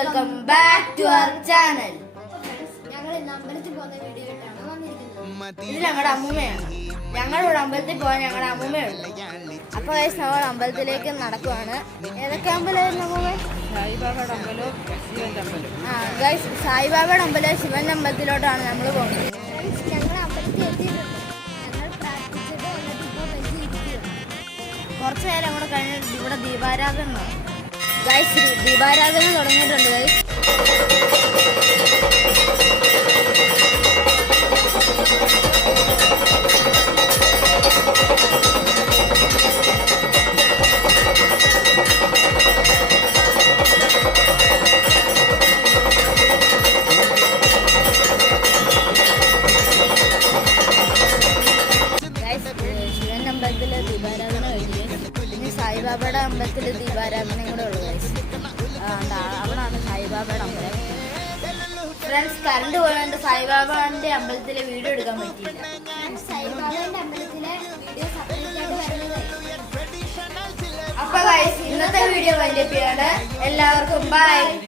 Welcome back to our channel. ഞങ്ങൾ ഇന്ന് അമ്പലത്തിൽ പോകുന്ന വീഡിയോ ആയിട്ടാണ് വന്നിരിക്കുന്നത്. ഇത് ഞങ്ങളുടെ അമ്മൂമ്മയാണ്. ഞങ്ങളിവിടെ അമ്പലത്തിൽ പോകാൻ ഞങ്ങളുടെ അമ്മൂമ്മയുണ്ട്. അപ്പോൾ നമ്മൾ അമ്പലത്തിലേക്ക് നടക്കുവാണ്. ഏതൊക്കെ അമ്പലമായിരുന്നു അമ്മൂമ്മ? സായിബാബയുടെ അമ്പലവും ശിവന്റെ അമ്പലവും. ഗൈസ്, സായിബാബയുടെ അമ്പലം ശിവന്റെ അമ്പലത്തിലോട്ടാണ് നമ്മൾ പോകുന്നത്. ഞങ്ങൾ അമ്പലത്തിൽ എത്തിയിട്ടുണ്ട്. ഞങ്ങൾ പ്രാർത്ഥിച്ചിട്ട് എന്നിട്ട് ഇപ്പോൾ വെച്ചിരിക്കുകയാണ്. കുറച്ച് നേരം കൂടെ കഴിഞ്ഞിട്ട് ഇവിടെ ദീപാരാധന. ഗൈസ്, ദീപാരാധന തുടങ്ങിയിട്ടുണ്ട്. ഗൈസ്, ശിവന്റെ അമ്പലത്തില് ദീപാരാധന കഴിഞ്ഞ് ഇനി സായിബാബയുടെ അമ്പലത്തിൽ ദീപാരാധനയും കൂടെ ഉള്ളു. ഗൈസ്, അവിടാണ് സായിബാബയുടെ അമ്പലം. ഫ്രണ്ട്സ്, കറണ്ട് പോയതുകൊണ്ട് സായിബാബാന്റെ അമ്പലത്തിലെ വീഡിയോ എടുക്കാൻ പറ്റിയില്ല. സായിബാബയുടെ അമ്പലത്തിലെ വീഡിയോ സെപ്പറേറ്റ് ആയിട്ട് വരുന്നത്. അപ്പൊ ഗൈസ്, ഇന്നത്തെ വീഡിയോ വൈൻഡപ്പ് ചെയ്യാണ്. എല്ലാവർക്കും ബൈ.